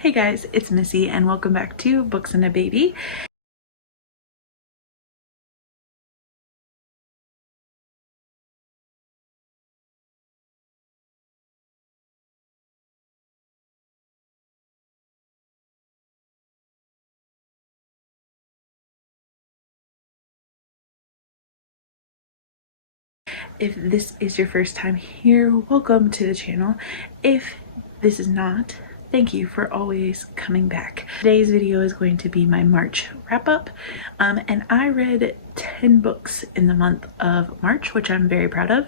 Hey guys, it's Missy and welcome back to Books and a Baby. If this is your first time here, welcome to the channel. If this is not, thank you for always coming back. Today's video is going to be my March wrap-up, and I read 10 books in the month of March, which I'm very proud of.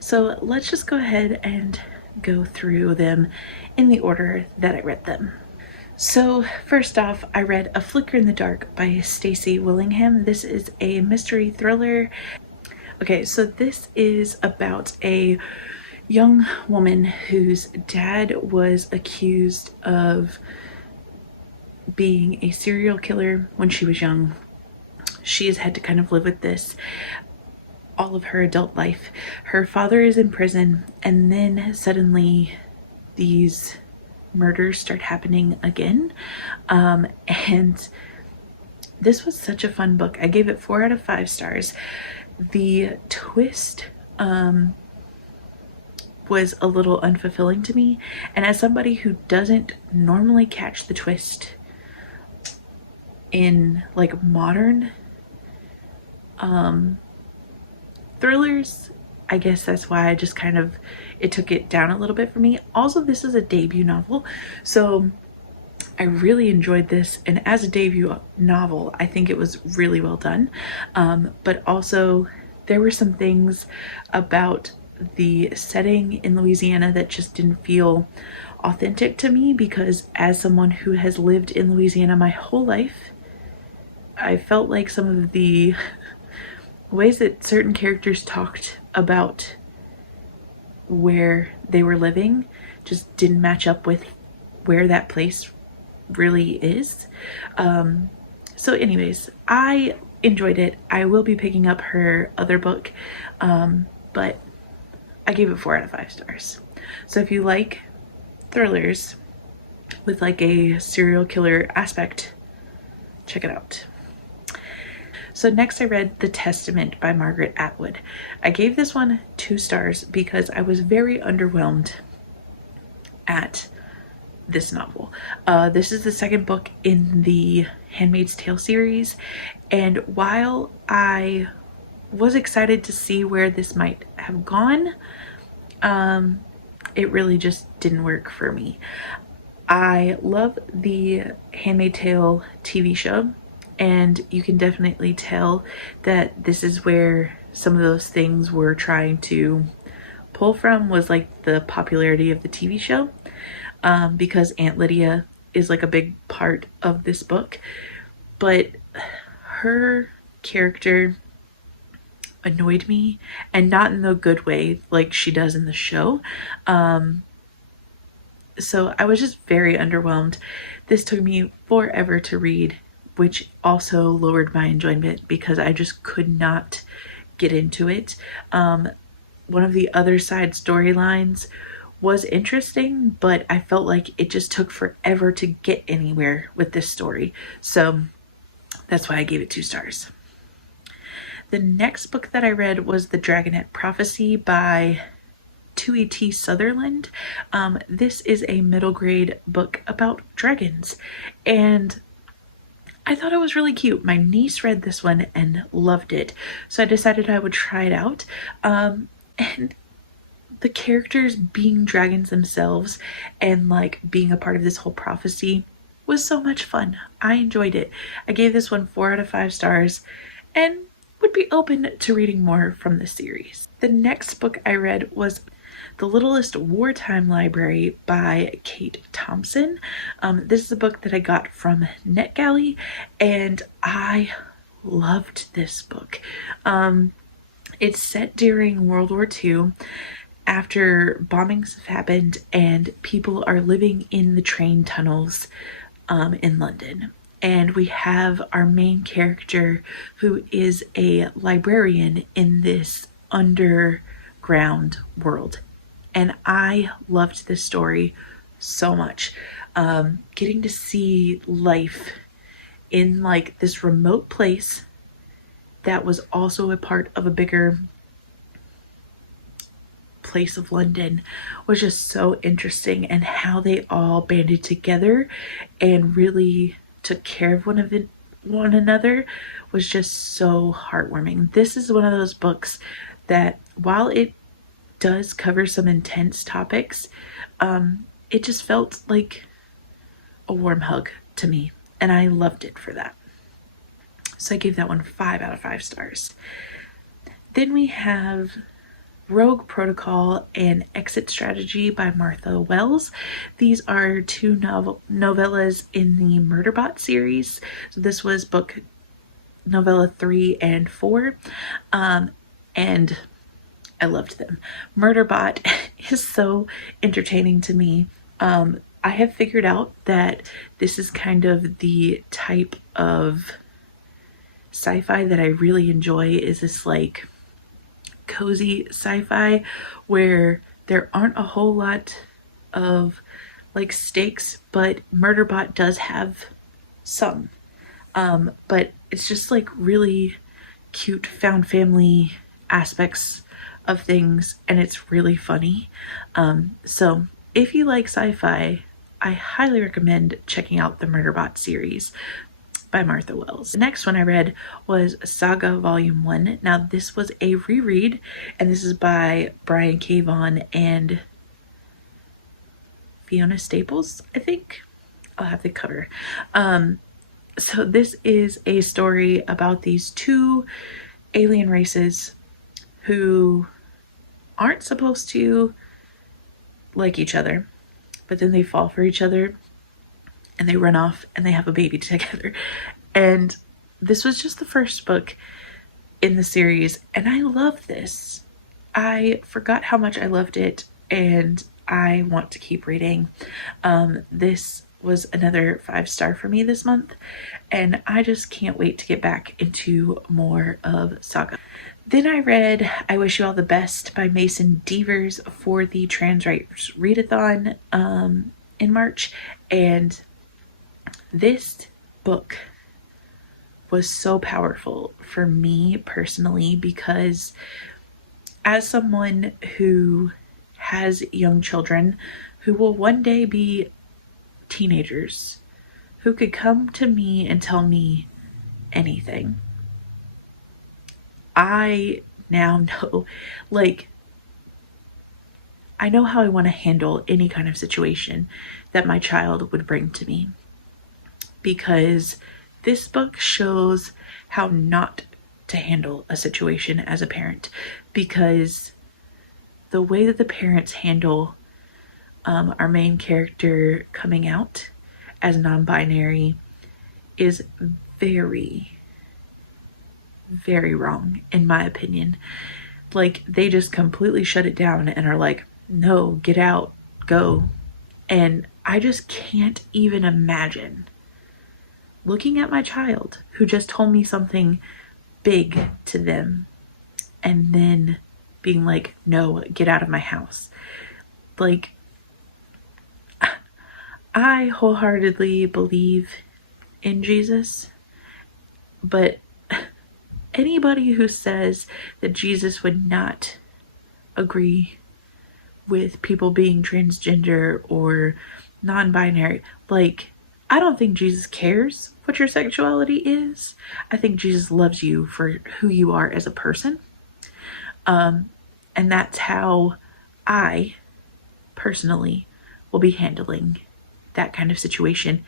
So let's just go ahead and go through them in the order that I read them. So first off, I read A Flicker in the Dark by Stacey Willingham. This is a mystery thriller. Okay, so this is about a young woman whose dad was accused of being a serial killer when she was young. She has had to kind of live with this all of her adult life. Her father is in prison, and then suddenly these murders start happening again. And this was such a fun book. I gave it 4 out of 5 stars. The twist was a little unfulfilling to me, and as somebody who doesn't normally catch the twist in like modern thrillers, I guess that's why I just kind of, it took it down a little bit for me. Also, this is a debut novel, so I really enjoyed this, and as a debut novel, I think it was really well done. But also, there were some things about the setting in Louisiana that just didn't feel authentic to me, because as someone who has lived in Louisiana my whole life, I felt like some of the ways that certain characters talked about where they were living just didn't match up with where that place really is. So anyways, I enjoyed it. I will be picking up her other book, but I gave it 4 out of 5 stars. So if you like thrillers with like a serial killer aspect, check it out. So next I read The Testament by Margaret Atwood. I gave this one 2 stars because I was very underwhelmed at this novel. This is the second book in the Handmaid's Tale series, and while I was excited to see where this might have gone, it really just didn't work for me. I love the Handmaid's Tale TV show, and you can definitely tell that this is where some of those things we're trying to pull from was like the popularity of the TV show. Because Aunt Lydia is like a big part of this book, but her character annoyed me, and not in the good way like she does in the show. So I was just very underwhelmed. This took me forever to read, which also lowered my enjoyment because I just could not get into it. One of the other side storylines was interesting, but I felt like it just took forever to get anywhere with this story. So that's why I gave it 2 stars. The next book that I read was The Dragonette Prophecy by Tui T. Sutherland. This is a middle grade book about dragons, and I thought it was really cute. My niece read this one and loved it, so I decided I would try it out. And the characters being dragons themselves and like being a part of this whole prophecy was so much fun. I enjoyed it. I gave this one 4 out of 5 stars and would be open to reading more from the series. The next book I read was The Littlest Wartime Library by Kate Thompson. This is a book that I got from NetGalley, and I loved this book. It's set during World War II, after bombings have happened and people are living in the train tunnels in London. And we have our main character who is a librarian in this underground world. And I loved this story so much. getting to see life in like this remote place that was also a part of a bigger place of London was just so interesting, and how they all banded together and really took care of one another was just so heartwarming. This is one of those books that, while it does cover some intense topics, it just felt like a warm hug to me, and I loved it for that. So I gave that one 5 out of 5 stars. Then we have Rogue Protocol and Exit Strategy by Martha Wells. These are two novellas in the Murderbot series. So this was book novella 3 and 4, and I loved them. Murderbot is so entertaining to me. I have figured out that this is kind of the type of sci-fi that I really enjoy, is this like cozy sci-fi where there aren't a whole lot of like stakes, but Murderbot does have some. But it's just like really cute found family aspects of things, and it's really funny. So if you like sci-fi, I highly recommend checking out the Murderbot series by Martha Wells. The next one I read was Saga Volume 1. Now this was a reread, and this is by Brian K. Vaughan and Fiona Staples, I think. I'll have the cover. So this is a story about these two alien races who aren't supposed to like each other, but then they fall for each other and they run off and they have a baby together. And this was just the first book in the series, and I love this. I forgot how much I loved it, and I want to keep reading. This was another 5-star for me this month, and I just can't wait to get back into more of Saga. Then I read I Wish You All the Best by Mason Devers for the Trans Rights Readathon in March, and this book was so powerful for me personally, because as someone who has young children who will one day be teenagers, who could come to me and tell me anything, I now know, like, I know how I want to handle any kind of situation that my child would bring to me, because this book shows how not to handle a situation as a parent, because the way that the parents handle our main character coming out as non-binary is very, very wrong, in my opinion. Like, they just completely shut it down and are like, no, get out, go. And I just can't even imagine looking at my child who just told me something big to them and then being like, no, get out of my house. Like, I wholeheartedly believe in Jesus, but anybody who says that Jesus would not agree with people being transgender or non-binary, like, I don't think Jesus cares what your sexuality is. I think Jesus loves you for who you are as a person. And that's how I personally will be handling that kind of situation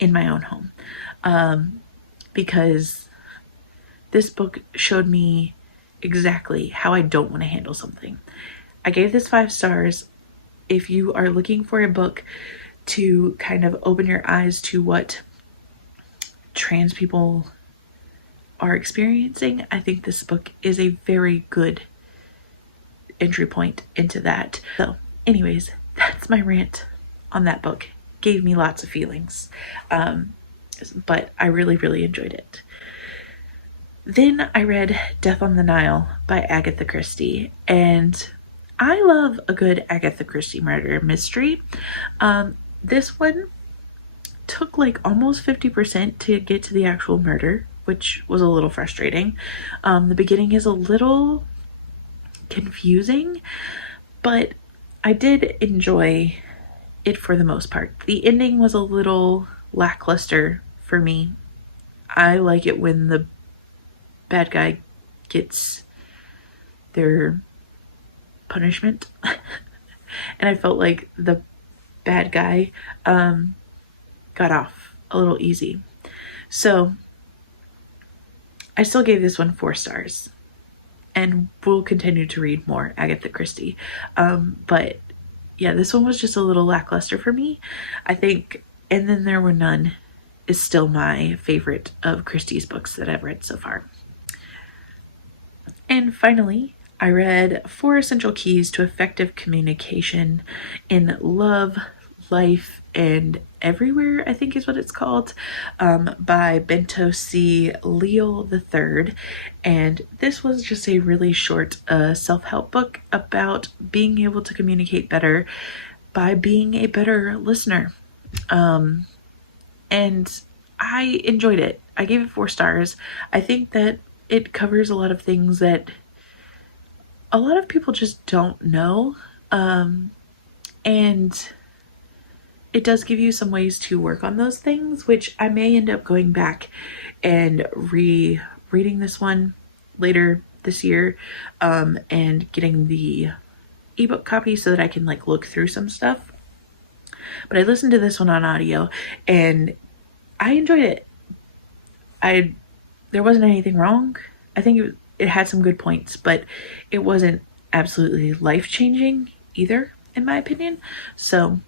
in my own home. Because this book showed me exactly how I don't want to handle something. I gave this 5 stars. If you are looking for a book to kind of open your eyes to what trans people are experiencing, I think this book is a very good entry point into that. So anyways, that's my rant on that book. Gave me lots of feelings, but I really, really enjoyed it. Then I read Death on the Nile by Agatha Christie, and I love a good Agatha Christie murder mystery. This one took like almost 50% to get to the actual murder, which was a little frustrating. The beginning is a little confusing, but I did enjoy it for the most part. The ending was a little lackluster for me. I like it when the bad guy gets their punishment. And I felt like the bad guy got off a little easy. So I still gave this one 4 stars, and we'll continue to read more Agatha Christie. But yeah, this one was just a little lackluster for me, I think. And Then There Were None is still my favorite of Christie's books that I've read so far. And finally, I read 4 Essential Keys to Effective Communication in Love, Life, and Everywhere, I think is what it's called, by Bento C. Leal III. And this was just a really short self-help book about being able to communicate better by being a better listener. And I enjoyed it. I gave it 4 stars. I think that it covers a lot of things that a lot of people just don't know. And it does give you some ways to work on those things, which I may end up going back and rereading this one later this year, and getting the ebook copy so that I can like look through some stuff. But I listened to this one on audio and I enjoyed it. There wasn't anything wrong. I think it had some good points, but it wasn't absolutely life-changing either, in my opinion. So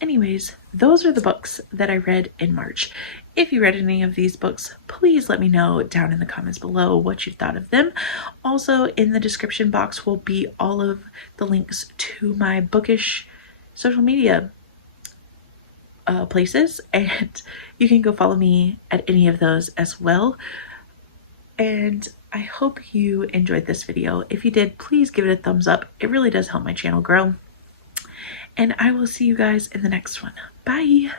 anyways, those are the books that I read in March. If you read any of these books, please let me know down in the comments below what you thought of them. Also, in the description box will be all of the links to my bookish social media places, and you can go follow me at any of those as well. And I hope you enjoyed this video. If you did, please give it a thumbs up. It really does help my channel grow. And I will see you guys in the next one. Bye!